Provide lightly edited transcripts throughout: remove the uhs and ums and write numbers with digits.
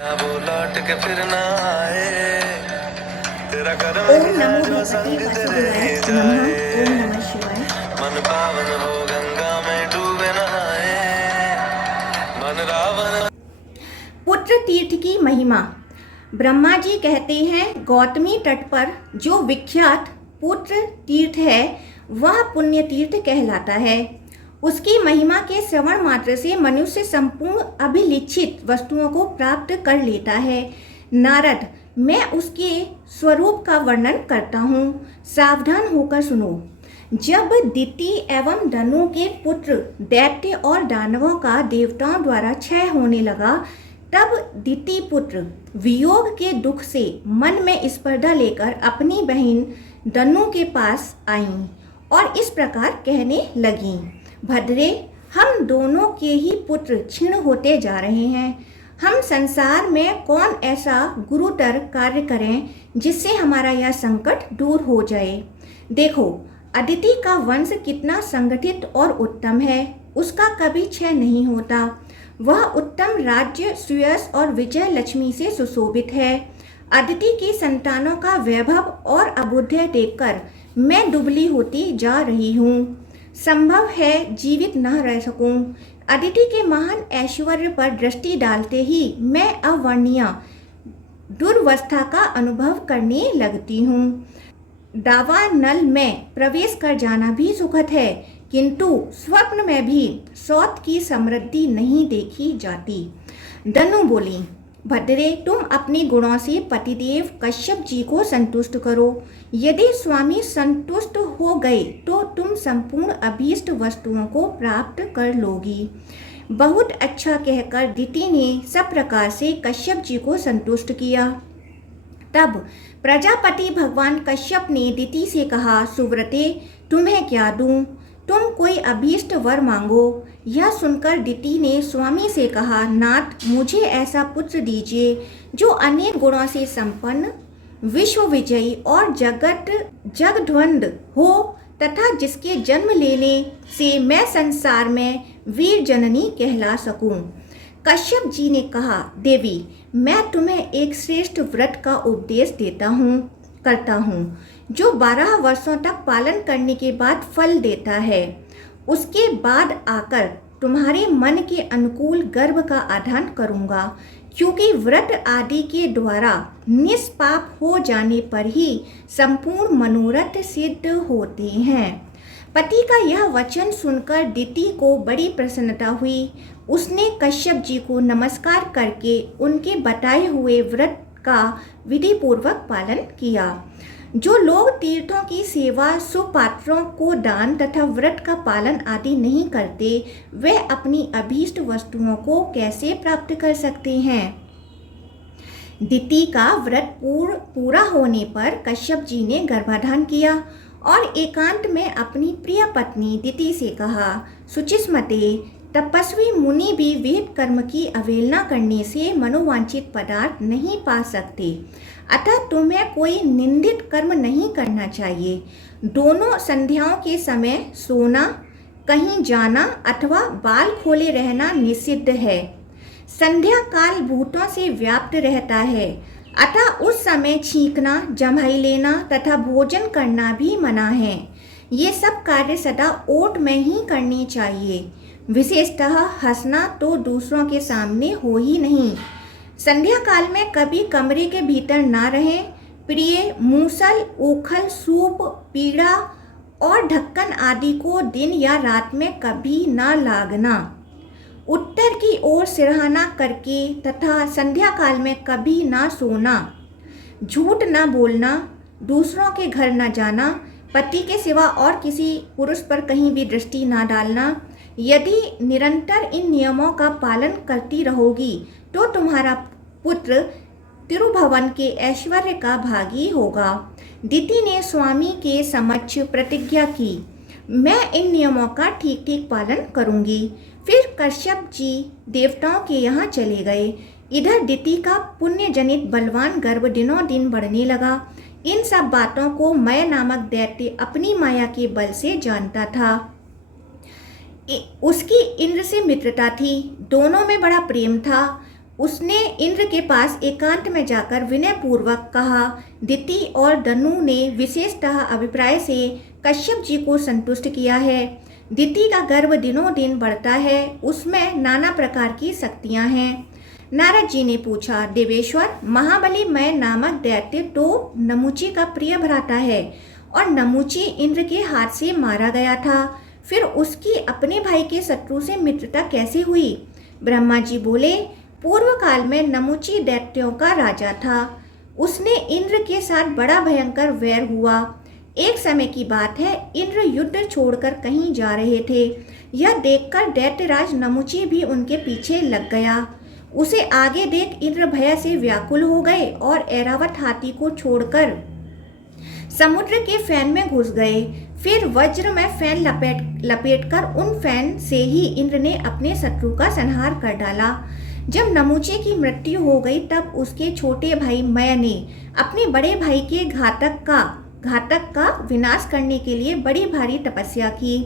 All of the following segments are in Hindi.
वो लौट के फिर ना आए, तेरा कर्म ओम ही है नमो जो भगवते संग तेरे वासुदेवाय ही नमः। जाए। ओम नमः शिवाय। मन पावन हो गंगा में डूबे नहाए, मन रावण। पुत्र तीर्थ की महिमा। ब्रह्मा जी कहते हैं गौतमी तट पर जो विख्यात पुत्र तीर्थ है वह पुण्य तीर्थ कहलाता है। उसकी महिमा के श्रवण मात्र से मनुष्य संपूर्ण अभिलिखित वस्तुओं को प्राप्त कर लेता है। नारद, मैं उसके स्वरूप का वर्णन करता हूँ, सावधान होकर सुनो। जब दिति एवं धनु के पुत्र दैत्य और दानवों का देवताओं द्वारा क्षय होने लगा, तब दिति पुत्र वियोग के दुख से मन में स्पर्धा लेकर अपनी बहन धनु के पास आईं और इस प्रकार कहने लगीं, भद्रे, हम दोनों के ही पुत्र क्षीण होते जा रहे हैं। हम संसार में कौन ऐसा गुरुतर कार्य करें जिससे हमारा यह संकट दूर हो जाए। देखो, अदिति का वंश कितना संगठित और उत्तम है, उसका कभी क्षय नहीं होता। वह उत्तम राज्य, सुयश और विजय लक्ष्मी से सुशोभित है। अदिति की संतानों का वैभव और अभ्युदय देखकर मैं दुबली होती जा रही हूँ। संभव है जीवित न रह सकूं। अदिति के महान ऐश्वर्य पर दृष्टि डालते ही मैं अवर्णनीय दुर्वस्था का अनुभव करने लगती हूँ। दावानल में प्रवेश कर जाना भी सुखद है, किंतु स्वप्न में भी सौत की समृद्धि नहीं देखी जाती। धनु बोली, भद्रे, तुम अपने गुणों से पतिदेव कश्यप जी को संतुष्ट करो। यदि स्वामी संतुष्ट हो गए तो तुम संपूर्ण अभीष्ट वस्तुओं को प्राप्त कर लोगी। बहुत अच्छा कहकर दिति ने सब प्रकार से कश्यप जी को संतुष्ट किया। तब प्रजापति भगवान कश्यप ने दिति से कहा, सुव्रते, तुम्हें क्या दूं? तुम कोई अभीष्ट वर मांगो। यह सुनकर दिति ने स्वामी से कहा, नाथ, मुझे ऐसा पुत्र दीजिए जो अनेक गुणों से संपन्न, विश्व विजयी और जगध्वंद हो तथा जिसके जन्म लेने से मैं संसार में वीर जननी कहला सकूं। कश्यप जी ने कहा, देवी, मैं तुम्हें एक श्रेष्ठ व्रत का उपदेश करता हूँ जो 12 वर्षों तक पालन करने के बाद फल देता है। उसके बाद आकर तुम्हारे मन के अनुकूल गर्भ का आधान करूँगा, क्योंकि व्रत आदि के द्वारा निष्पाप हो जाने पर ही संपूर्ण मनोरथ सिद्ध होते हैं। पति का यह वचन सुनकर दिति को बड़ी प्रसन्नता हुई। उसने कश्यप जी को नमस्कार करके उनके बताए हुए व्रत का विधि पूर्वक पालन किया। जो लोग तीर्थों की सेवा, सुपात्रों को दान तथा व्रत का पालन आदि नहीं करते, वे अपनी अभीष्ट वस्तुओं को कैसे प्राप्त कर सकते हैं। दिति का व्रत पूरा होने पर कश्यप जी ने गर्भाधान किया और एकांत में अपनी प्रिय पत्नी दिति से कहा, सुचिस्मते, तपस्वी मुनि भी विहित कर्म की अवहेलना करने से मनोवांछित पदार्थ नहीं पा सकते, अतः तुम्हें कोई निंदित कर्म नहीं करना चाहिए। दोनों संध्याओं के समय सोना, कहीं जाना अथवा बाल खोले रहना निषिद्ध है। संध्या काल भूतों से व्याप्त रहता है, अतः उस समय छींकना, जम्हाई लेना तथा भोजन करना भी मना है। ये सब कार्य सदा ओट में ही करनी चाहिए। विशेषतः हंसना तो दूसरों के सामने हो ही नहीं। संध्या काल में कभी कमरे के भीतर ना रहें। प्रिय मूसल, ओखल, सूप, पीड़ा और ढक्कन आदि को दिन या रात में कभी ना लागना। उत्तर की ओर सिरहाना करके तथा संध्या काल में कभी ना सोना। झूठ ना बोलना, दूसरों के घर ना जाना, पति के सिवा और किसी पुरुष पर कहीं भी दृष्टि ना डालना। यदि निरंतर इन नियमों का पालन करती रहोगी तो तुम्हारा पुत्र तिरुभवन के ऐश्वर्य का भागी होगा। दिति ने स्वामी के समक्ष प्रतिज्ञा की, मैं इन नियमों का ठीक ठीक पालन करूंगी। फिर कश्यप जी देवताओं के यहाँ चले गए। इधर दिति का पुण्य जनित बलवान गर्भ दिनों दिन बढ़ने लगा। इन सब बातों को मय नामक दैत्य अपनी माया के बल से जानता था। उसकी इंद्र से मित्रता थी, दोनों में बड़ा प्रेम था। उसने इंद्र के पास एकांत में जाकर विनय पूर्वक कहा। दिति और दनु ने विशेषतः अभिप्राय से कश्यप जी को संतुष्ट किया है। दिति का गर्व दिनों दिन बढ़ता है, उसमें नाना प्रकार की शक्तियां हैं। नारद जी ने पूछा, देवेश्वर, महाबली मैं नामक दैत्य तो नमुची का प्रिय भ्राता है और नमुची इंद्र के हाथ से मारा गया था, फिर उसकी अपने भाई के शत्रु से मित्रता कैसे हुई? ब्रह्मा जी बोले, पूर्व काल में नमुची दैत्यों का राजा था। उसने इंद्र के साथ बड़ा भयंकर वैर हुआ। एक समय की बात है, इंद्र युद्ध छोड़कर कहीं जा रहे थे। यह देखकर दैत्यराज नमुची भी उनके पीछे लग गया। उसे आगे देख इंद्र भय से व्याकुल हो गए और ऐरावत हाथी को छोड़कर समुद्र के फैन में घुस गए। फिर वज्र में फैन लपेटकर उन फैन से ही इंद्र ने अपने शत्रु का संहार कर डाला। जब नमुचे की मृत्यु हो गई तब उसके छोटे भाई मय ने अपने बड़े भाई के घातक का विनाश करने के लिए बड़ी भारी तपस्या की।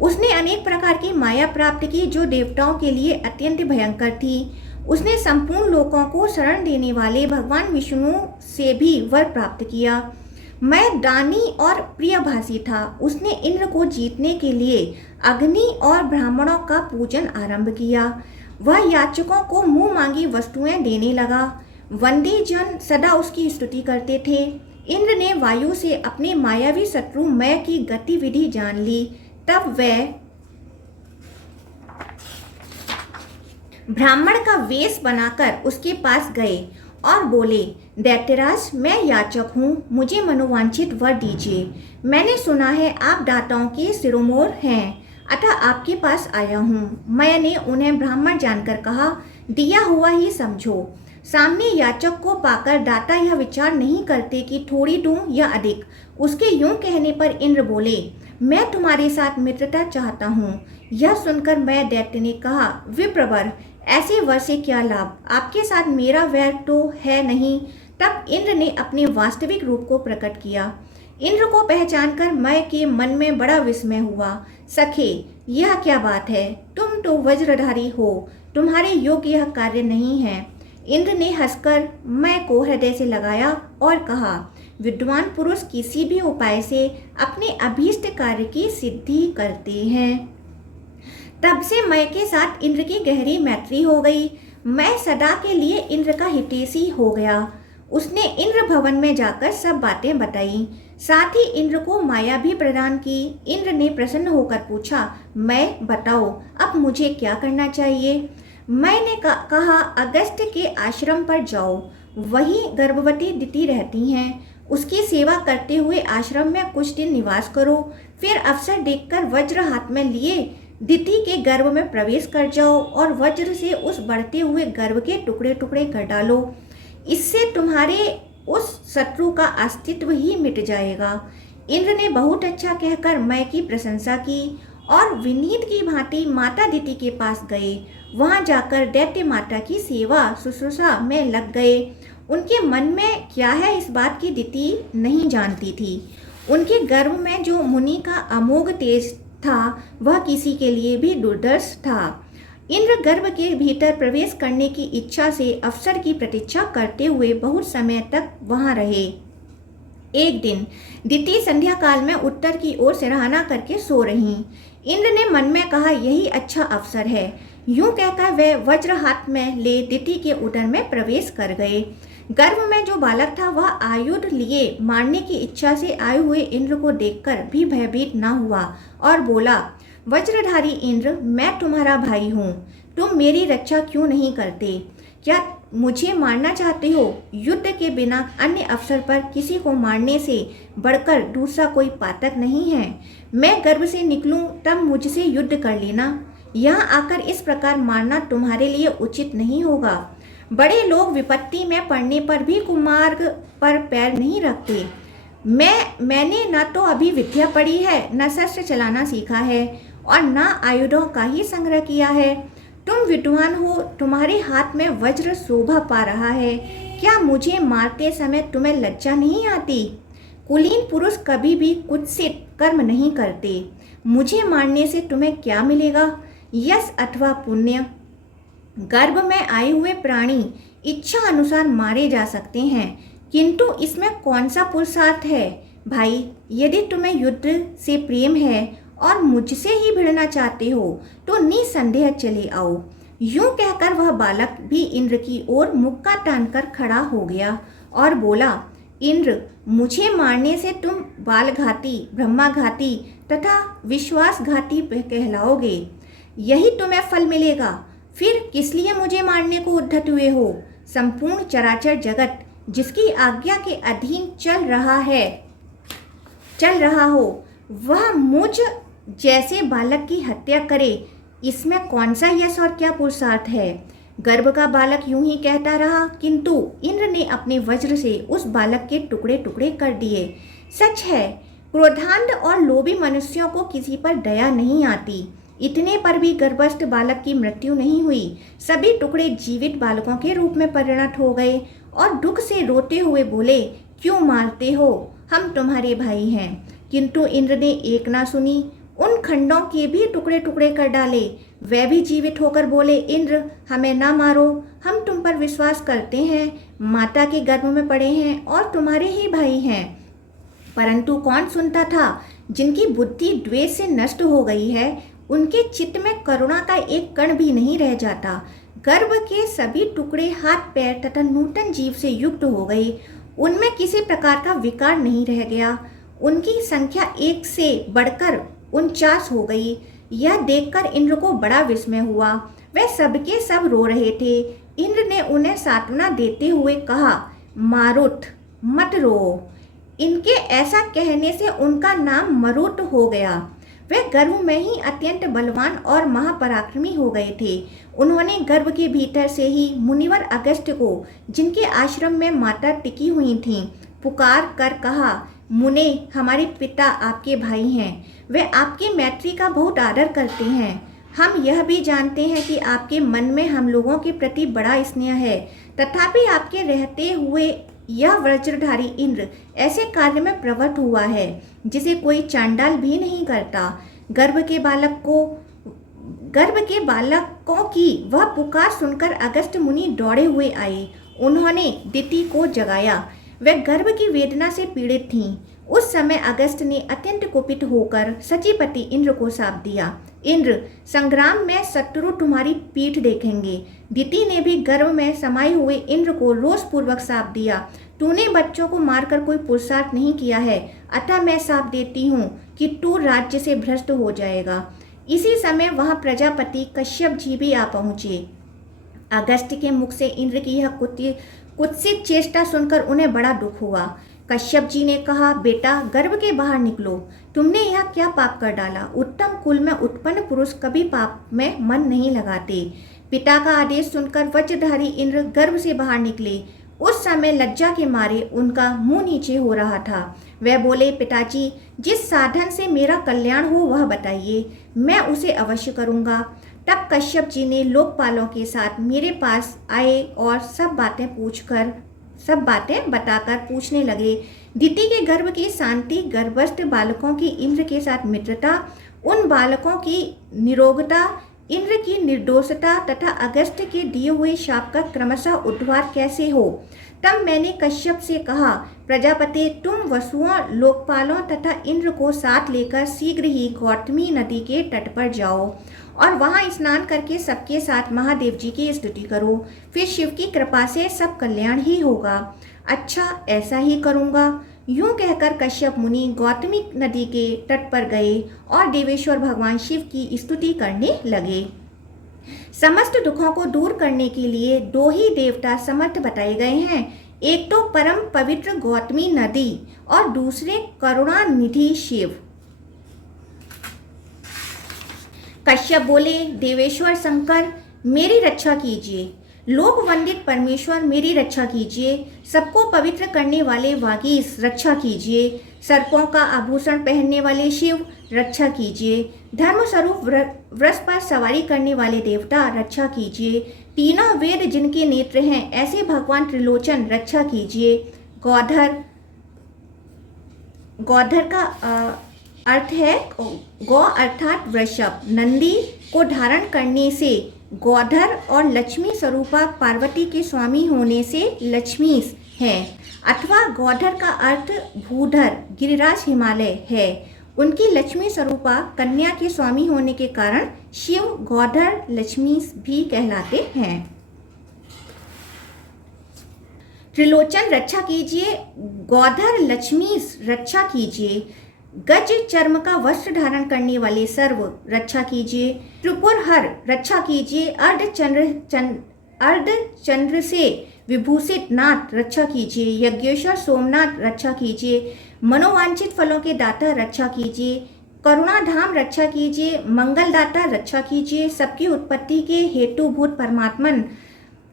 उसने अनेक प्रकार की माया प्राप्त की जो देवताओं के लिए अत्यंत भयंकर थी। उसने संपूर्ण लोकों को शरण देने वाले भगवान विष्णु से भी वर प्राप्त किया। मैं दानी और प्रियभाषी था। उसने इंद्र को जीतने के लिए अग्नि और ब्राह्मणों का पूजन आरंभ किया। वह याचकों को मुंह मांगी वस्तुएं देने लगा। वंदी जन सदा उसकी स्तुति करते थे। इंद्र ने वायु से अपने मायावी शत्रु मय की गतिविधि जान ली। तब वह ब्राह्मण का वेश बनाकर उसके पास गए और बोले, दैत्यराज, मैं याचक हूँ, मुझे मनोवांछित वर दीजिए। मैंने सुना है आप दाताओं के शिरोमणि हैं, अतः आपके पास आया हूँ। मैंने उन्हें ब्राह्मण जानकर कहा, दिया हुआ ही समझो। सामने याचक को पाकर दाता यह विचार नहीं करते कि थोड़ी दूं या अधिक। उसके यूं कहने पर इंद्र बोले, मैं तुम्हारे साथ मित्रता चाहता हूँ। यह सुनकर मैं दैत्य ने कहा, विप्रवर, ऐसे वर से क्या लाभ? आपके साथ मेरा वैर तो है नहीं। तब इंद्र ने अपने वास्तविक रूप को प्रकट किया। इंद्र को पहचानकर मैं के मन में बड़ा विस्मय हुआ। सखे, यह क्या बात है? तुम तो वज्रधारी हो, तुम्हारे योग्य यह कार्य नहीं है। इंद्र ने हंसकर मैं को हृदय से लगाया और कहा, विद्वान पुरुष किसी भी उपाय से अपने अभीष्ट कार्य की सिद्धि करते हैं। तब से मैं के साथ इंद्र की गहरी मैत्री हो गई। मैं सदा के लिए इंद्र का हितैषी हो गया। उसने इंद्र भवन में जाकर सब बातें बताई, साथ ही इंद्र को माया भी प्रदान की। इंद्र ने प्रसन्न होकर पूछा, मैं बताओ अब मुझे क्या करना चाहिए? मैंने कहा, अगस्त्य के आश्रम पर जाओ, वहीं गर्भवती दिति रहती हैं। उसकी सेवा करते हुए आश्रम में कुछ दिन निवास करो। फिर अवसर देखकर वज्र हाथ में लिए दिति के गर्भ में प्रवेश कर जाओ और वज्र से उस बढ़ते हुए गर्भ के टुकड़े टुकड़े कर डालो। इससे तुम्हारे उस शत्रु का अस्तित्व ही मिट जाएगा। इंद्र ने बहुत अच्छा कहकर मैं की प्रशंसा की और विनीत की भांति माता दिति के पास गए। वहां जाकर दैत्य माता की सेवा शुश्रूषा में लग गए। उनके मन में क्या है इस बात की दिति नहीं जानती थी। उनके गर्भ में जो मुनि का अमोघ तेज था वह किसी के लिए भी दुर्दर्श था। इंद्र गर्भ के भीतर प्रवेश करने की इच्छा से अवसर की प्रतीक्षा करते हुए बहुत समय तक वहां रहे। एक दिन दिति संध्या काल में उत्तर की ओर सिरहाना करके सो रही। इंद्र ने मन में कहा, यही अच्छा अवसर है। यूं कहकर वे वज्र हाथ में ले दिति के उदर में प्रवेश कर गए। गर्भ में जो बालक था वह आयुध लिए मारने की इच्छा से आए हुए इंद्र को देखकर भी भयभीत न हुआ और बोला, वज्रधारी इंद्र, मैं तुम्हारा भाई हूँ, तुम मेरी रक्षा क्यों नहीं करते? क्या मुझे मारना चाहते हो? युद्ध के बिना अन्य अवसर पर किसी को मारने से बढ़कर दूसरा कोई पातक नहीं है। मैं गर्भ से निकलूं तब मुझसे युद्ध कर लेना। यहाँ आकर इस प्रकार मारना तुम्हारे लिए उचित नहीं होगा। बड़े लोग विपत्ति में पड़ने पर भी कुमार्ग पर पैर नहीं रखते। मैंने न तो अभी विद्या पढ़ी है, न शस्त्र चलाना सीखा है और न आयुधों का ही संग्रह किया है। तुम विद्वान हो, तुम्हारे हाथ में वज्र शोभा पा रहा है। क्या मुझे मारते समय तुम्हें लज्जा नहीं आती? कुलीन पुरुष कभी भी कुत्सित कर्म नहीं करते। मुझे मारने से तुम्हें क्या मिलेगा? यश अथवा पुण्य? गर्भ में आए हुए प्राणी इच्छा अनुसार मारे जा सकते हैं, किंतु इसमें कौन सा पुरुषार्थ है? भाई, यदि तुम्हें युद्ध से प्रेम है और मुझसे ही भिड़ना चाहते हो तो निसंदेह चले आओ। यूं कहकर वह बालक भी इंद्र की ओर मुक्का तानकर खड़ा हो गया और बोला, इंद्र, मुझे मारने से तुम बालघाती, ब्रह्माघाती तथा विश्वासघाती कहलाओगे। यही तुम्हें फल मिलेगा। फिर किस लिए मुझे मारने को उद्धत हुए हो? संपूर्ण चराचर जगत जिसकी आज्ञा के अधीन चल रहा हो, वह मुझ जैसे बालक की हत्या करे, इसमें कौन सा यश और क्या पुरुषार्थ है? गर्भ का बालक यूं ही कहता रहा, किंतु इंद्र ने अपने वज्र से उस बालक के टुकड़े टुकड़े कर दिए। सच है, क्रोधांध और लोभी मनुष्यों को किसी पर दया नहीं आती। इतने पर भी गर्भस्थ बालक की मृत्यु नहीं हुई। सभी टुकड़े जीवित बालकों के रूप में परिणत हो गए और दुख से रोते हुए बोले, क्यों मारते हो? हम तुम्हारे भाई हैं। किंतु इंद्र ने एक ना सुनी, उन खंडों के भी टुकड़े टुकड़े कर डाले। वे भी जीवित होकर बोले, इंद्र, हमें ना मारो, हम तुम पर विश्वास करते हैं, माता के गर्भ में पड़े हैं और तुम्हारे ही भाई हैं। परंतु कौन सुनता था? जिनकी बुद्धि द्वेष से नष्ट हो गई है, उनके चित्त में करुणा का एक कण भी नहीं रह जाता। गर्भ के सभी टुकड़े हाथ पैर तथा नूतन जीव से युक्त हो गए। उनमें किसी प्रकार का विकार नहीं रह गया। उनकी संख्या 1 से बढ़कर 49 हो गई। यह देखकर इंद्र को बड़ा विस्मय हुआ। वे सबके सब रो रहे थे। इंद्र ने उन्हें सांत्वना देते हुए कहा, मारुत, मत रो। इनके ऐसा कहने से उनका नाम मरुत हो गया। वे गर्भ में ही अत्यंत बलवान और महापराक्रमी हो गए थे। उन्होंने गर्भ के भीतर से ही मुनिवर अगस्त्य को, जिनके आश्रम में माता टिकी हुई थीं, पुकार कर कहा, मुने, हमारे पिता आपके भाई हैं। वे आपकी मैत्री का बहुत आदर करते हैं। हम यह भी जानते हैं कि आपके मन में हम लोगों के प्रति बड़ा स्नेह है। तथापि आपके रहते हुए यह वज्रधारी इंद्र ऐसे कार्य में प्रवृत्त हुआ है जिसे कोई चांडाल भी नहीं करता। गर्भ के बालकों की वह पुकार सुनकर अगस्त मुनि दौड़े हुए आए। उन्होंने दिति को जगाया। वह गर्भ की वेदना से पीड़ित थीं। उस समय अगस्त ने अत्यंत कुपित होकर सचिपति इंद्र को शाप दिया, इंद्र, संग्राम में शत्रु तुम्हारी पीठ देखेंगे। दिति ने भी गर्भ में समाये हुए इंद्र को रोषपूर्वक शाप दिया, तूने बच्चों को मारकर कोई पुरुषार्थ नहीं किया है, अतः मैं शाप देती हूँ कि तू राज्य से भ्रष्ट हो जाएगा। इसी समय वहाँ प्रजापति कश्यप जी भी आ पहुँचे। अगस्त के मुख से इंद्र की यह कुत्सित चेष्टा सुनकर उन्हें बड़ा दुख हुआ। कश्यप जी ने कहा, बेटा, गर्भ के बाहर निकलो। तुमने यह क्या पाप कर डाला? उत्तम कुल में उत्पन्न पुरुष कभी पाप में मन नहीं लगाते। पिता का आदेश सुनकर वज्रधारी इंद्र गर्भ से बाहर निकले। उस समय लज्जा के मारे उनका मुंह नीचे हो रहा था। वह बोले, पिताजी, जिस साधन से मेरा कल्याण हो वह बताइए, मैं उसे अवश्य करूँगा। तब कश्यप जी ने लोकपालों के साथ मेरे पास आए और सब बातें बताकर पूछने लगे। दिति के गर्भ की शांति, गर्भस्थ बालकों की इंद्र के साथ मित्रता, उन बालकों की निरोगता, इंद्र की निर्दोषता तथा अगस्त के दिए हुए शाप का क्रमशः उद्धार कैसे हो। तब मैंने कश्यप से कहा, प्रजापति, तुम वसुओं, लोकपालों तथा इंद्र को साथ लेकर शीघ्र ही गौतमी नदी के तट पर जाओ और वहां स्नान करके सबके साथ महादेव जी की स्तुति करो। फिर शिव की कृपा से सब कल्याण ही होगा। अच्छा, ऐसा ही करूँगा। यूं कहकर कश्यप मुनि गौतमी नदी के तट पर गए और देवेश्वर भगवान शिव की स्तुति करने लगे। समस्त दुखों को दूर करने के लिए 2 ही देवता समर्थ बताए गए हैं। एक तो परम पवित्र गौतमी नदी और दूसरे करुणा निधि शिव। कश्यप बोले, देवेश्वर शंकर, मेरी रक्षा कीजिए। लोक वंदित परमेश्वर, मेरी रक्षा कीजिए। सबको पवित्र करने वाले वागीश, रक्षा कीजिए। सर्पों का आभूषण पहनने वाले शिव, रक्षा कीजिए। धर्म स्वरूप वृष पर सवारी करने वाले देवता, रक्षा कीजिए। तीनों वेद जिनके नेत्र हैं, ऐसे भगवान त्रिलोचन, रक्षा कीजिए। गौधर का अर्थ है गौ अर्थात वृषभ। नंदी को धारण करने से गौधर और लक्ष्मी स्वरूपा पार्वती के स्वामी होने से लक्ष्मीस है, अथवा गौधर का अर्थ भूधर गिरिराज हिमालय है। उनकी लक्ष्मी स्वरूपा कन्या के स्वामी होने के कारण शिव गौधर लक्ष्मीस भी कहलाते हैं। त्रिलोचन रक्षा कीजिए, गौधर लक्ष्मीस रक्षा कीजिए। गज चर्म का वस्त्र धारण करने वाले सर्व रक्षा कीजिए। त्रिपुरहर रक्षा कीजिए। अर्धचंद्र से विभूषित नाथ रक्षा कीजिए। यज्ञेश्वर सोमनाथ रक्षा कीजिए। मनोवांछित फलों के दाता रक्षा कीजिए। करुणाधाम रक्षा कीजिए। मंगलदाता रक्षा कीजिए। सबकी उत्पत्ति के हेतुभूत परमात्मन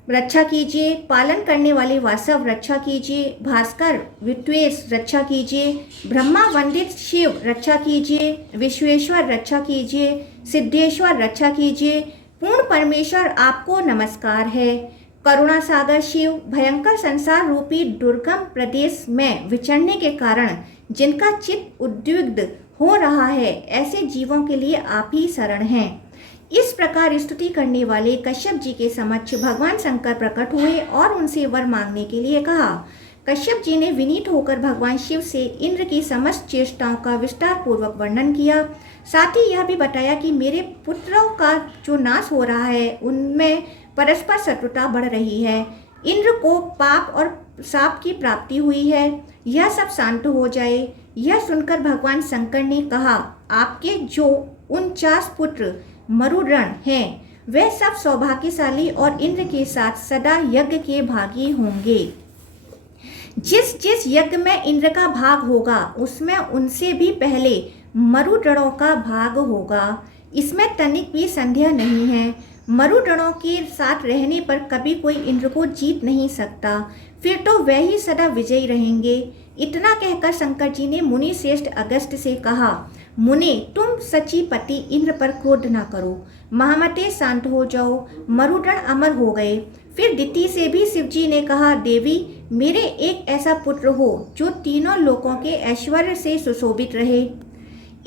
रक्षा कीजिए। पालन करने वाले वासव रक्षा कीजिए। भास्कर वित्वेश रक्षा कीजिए। ब्रह्मा वंदित शिव रक्षा कीजिए। विश्वेश्वर रक्षा कीजिए। सिद्धेश्वर रक्षा कीजिए। पूर्ण परमेश्वर आपको नमस्कार है। करुणा सागर शिव भयंकर संसार रूपी दुर्गम प्रदेश में विचरने के कारण जिनका चित्त उद्विग्न हो रहा है, ऐसे जीवों के लिए आप ही शरण हैं। इस प्रकार स्तुति करने वाले कश्यप जी के समक्ष भगवान शंकर प्रकट हुए और उनसे वर मांगने के लिए कहा। कश्यप जी ने विनीत होकर भगवान शिव से इंद्र की समस्त चेष्टाओं का विस्तार पूर्वक वर्णन किया। साथ ही यह भी बताया कि मेरे पुत्रों का जो नाश हो रहा है, उनमें परस्पर शत्रुता बढ़ रही है। इंद्र को पाप और शाप की प्राप्ति हुई है, यह सब शांत हो जाए। यह सुनकर भगवान शंकर ने कहा, आपके जो 49 पुत्र मरुद्गण हैं, वे सब सौभाग्यशाली और इंद्र के साथ सदा यज्ञ के भागी होंगे। जिस जिस यज्ञ में इंद्र का भाग होगा, उसमें उनसे भी पहले मरुद्गणों का भाग होगा। इसमें तनिक भी संदेह नहीं है। मरुद्गणों के साथ रहने पर कभी कोई इंद्र को जीत नहीं सकता, फिर तो वे ही सदा विजयी रहेंगे। इतना कहकर शंकर जी ने मुनि श्रेष्ठ अगस्त्य से कहा, मुने तुम सचीपति इंद्र पर क्रोध न करो, महामते शांत हो जाओ। मरुद्गण अमर हो गए। फिर दिति से भी शिव जी ने कहा, देवी मेरे एक ऐसा पुत्र हो जो तीनों लोकों के ऐश्वर्य से सुशोभित रहे।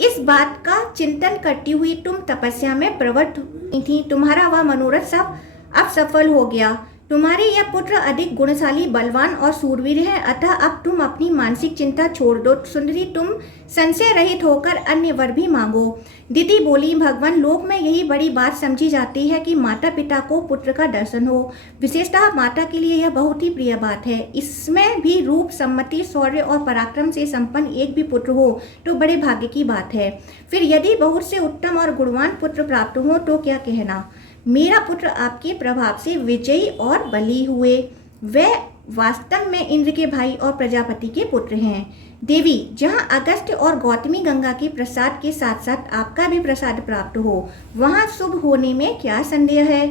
इस बात का चिंतन करती हुई तुम तपस्या में प्रवृत्त हुई थी। तुम्हारा वह मनोरथ सब अब सफल हो गया। तुम्हारे यह पुत्र अधिक गुणशाली, बलवान और सूरवीर है, अतः अब तुम अपनी मानसिक चिंता छोड़ दो। सुंदरी, तुम संशय रहित होकर अन्य वर भी मांगो। दीदी बोली, भगवान, लोक में यही बड़ी बात समझी जाती है कि माता पिता को पुत्र का दर्शन हो। विशेषतः माता के लिए यह बहुत ही प्रिय बात है। इसमें भी रूप, सम्मति, शौर्य और पराक्रम से संपन्न एक भी पुत्र हो तो बड़े भाग्य की बात है। फिर यदि बहुत से उत्तम और गुणवान पुत्र प्राप्त हो तो क्या कहना। मेरा पुत्र आपके प्रभाव से विजयी और बली हुए। वे वास्तव में इंद्र के भाई और प्रजापति के पुत्र हैं। देवी, जहाँ अगस्त्य और गौतमी गंगा के प्रसाद के साथ साथ आपका भी प्रसाद प्राप्त हो, वहाँ शुभ होने में क्या संदेह है।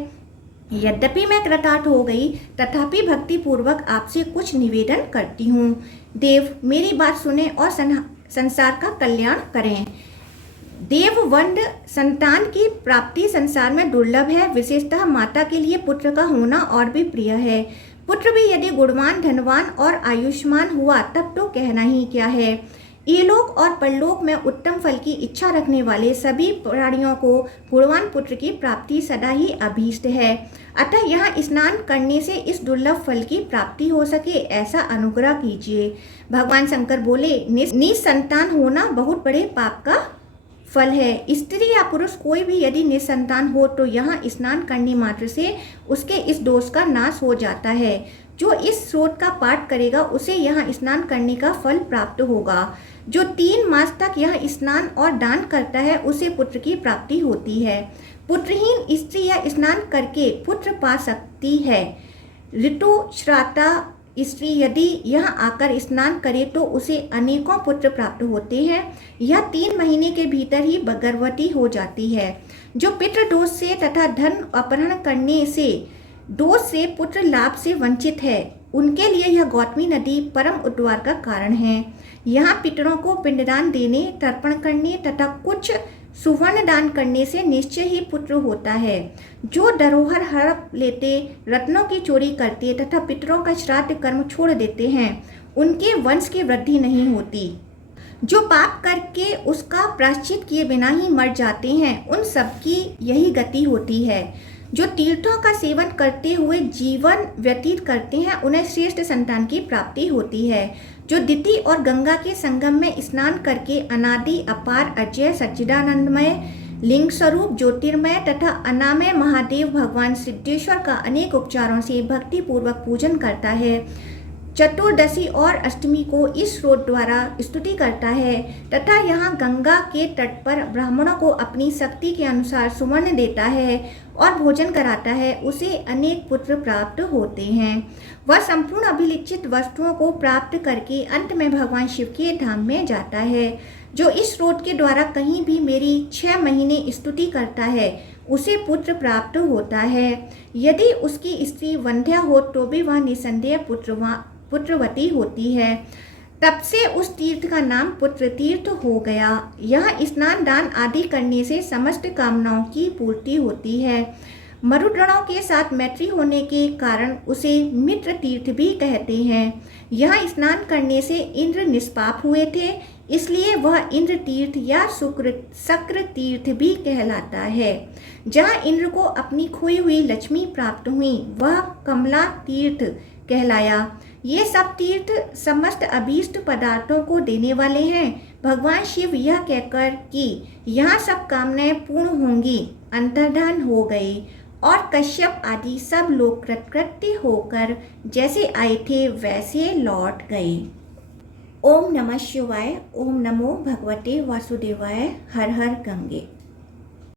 यद्यपि मैं कृतार्थ हो गई, तथापि भक्ति पूर्वक आपसे कुछ निवेदन करती हूँ। देव, मेरी बात सुने और संसार का कल्याण करें। देववंद संतान की प्राप्ति संसार में दुर्लभ है। विशेषतः माता के लिए पुत्र का होना और भी प्रिय है। पुत्र भी यदि गुणवान, धनवान और आयुष्मान हुआ तब तो कहना ही क्या है। इहलोक और परलोक में उत्तम फल की इच्छा रखने वाले सभी प्राणियों को गुणवान पुत्र की प्राप्ति सदा ही अभीष्ट है। अतः यहाँ स्नान करने से इस दुर्लभ फल की प्राप्ति हो सके, ऐसा अनुग्रह कीजिए। भगवान शंकर बोले, निसंतान होना बहुत बड़े पाप का फल है। स्त्री या पुरुष कोई भी यदि निसंतान हो तो यहाँ स्नान करने मात्र से उसके इस दोष का नाश हो जाता है। जो इस स्रोत का पाठ करेगा उसे यहाँ स्नान करने का फल प्राप्त होगा। जो 3 मास तक यहाँ स्नान और दान करता है उसे पुत्र की प्राप्ति होती है। पुत्रहीन स्त्री यह स्नान करके पुत्र पा सकती है। ऋतुश्राता स्त्री यदि यहाँ आकर स्नान करे तो उसे अनेकों पुत्र प्राप्त होते हैं। यह 3 महीने के भीतर ही गर्भवती हो जाती है। जो पितृ दोष से तथा धन अपहरण करने से दोष से पुत्र लाभ से वंचित है, उनके लिए यह गौतमी नदी परम उद्धार का कारण है। यहाँ पितरों को पिंडदान देने, तर्पण करने तथा कुछ सुवर्ण दान करने से निश्चय ही पुत्र होता है। जो धरोहर हड़प लेते, रत्नों की चोरी करते तथा पितरों का श्राद्ध कर्म छोड़ देते हैं, उनके वंश की वृद्धि नहीं होती। जो पाप करके उसका प्रायश्चित किए बिना ही मर जाते हैं, उन सबकी यही गति होती है। जो तीर्थों का सेवन करते हुए जीवन व्यतीत करते हैं उन्हें श्रेष्ठ संतान की प्राप्ति होती है। जो दिति और गंगा के संगम में स्नान करके अनादि अपार अजय सच्चिदानंदमय लिंग स्वरूप ज्योतिर्मय तथा अनामय महादेव भगवान सिद्धेश्वर का अनेक उपचारों से भक्ति पूर्वक पूजन करता है, चतुर्दशी और अष्टमी को इस स्रोत द्वारा स्तुति करता है तथा यहाँ गंगा के तट पर ब्राह्मणों को अपनी शक्ति के अनुसार सुवर्ण देता है और भोजन कराता है, उसे अनेक पुत्र प्राप्त होते हैं। वह संपूर्ण अभिलिखित वस्तुओं को प्राप्त करके अंत में भगवान शिव के धाम में जाता है। जो इस स्रोत के द्वारा कहीं भी मेरी 6 महीने स्तुति करता है उसे पुत्र प्राप्त होता है। यदि उसकी स्त्री वंध्या हो तो भी वह निसंदेह पुत्रवती होती है। तब से उस तीर्थ का नाम पुत्र तीर्थ हो गया। यह स्नान दान आदि करने से समस्त कामनाओं की पूर्ति होती है। मरुद्गणों के साथ मैत्री होने के कारण उसे मित्र तीर्थ भी कहते हैं। यह स्नान करने से इंद्र निष्पाप हुए थे, इसलिए वह इंद्र तीर्थ या शक्र तीर्थ भी कहलाता है। जहाँ इंद्र को अपनी खोई हुई लक्ष्मी प्राप्त हुई वह कमला तीर्थ कहलाया। ये सब तीर्थ समस्त अभीष्ट पदार्थों को देने वाले हैं। भगवान शिव यह कहकर कि यहाँ सब कामनाएं पूर्ण होंगी अंतर्धान हो गए और कश्यप आदि सब लोग कृतकृत्य होकर जैसे आए थे वैसे लौट गए। ओम नमः शिवाय। ओम नमो भगवते वासुदेवाय। हर हर गंगे।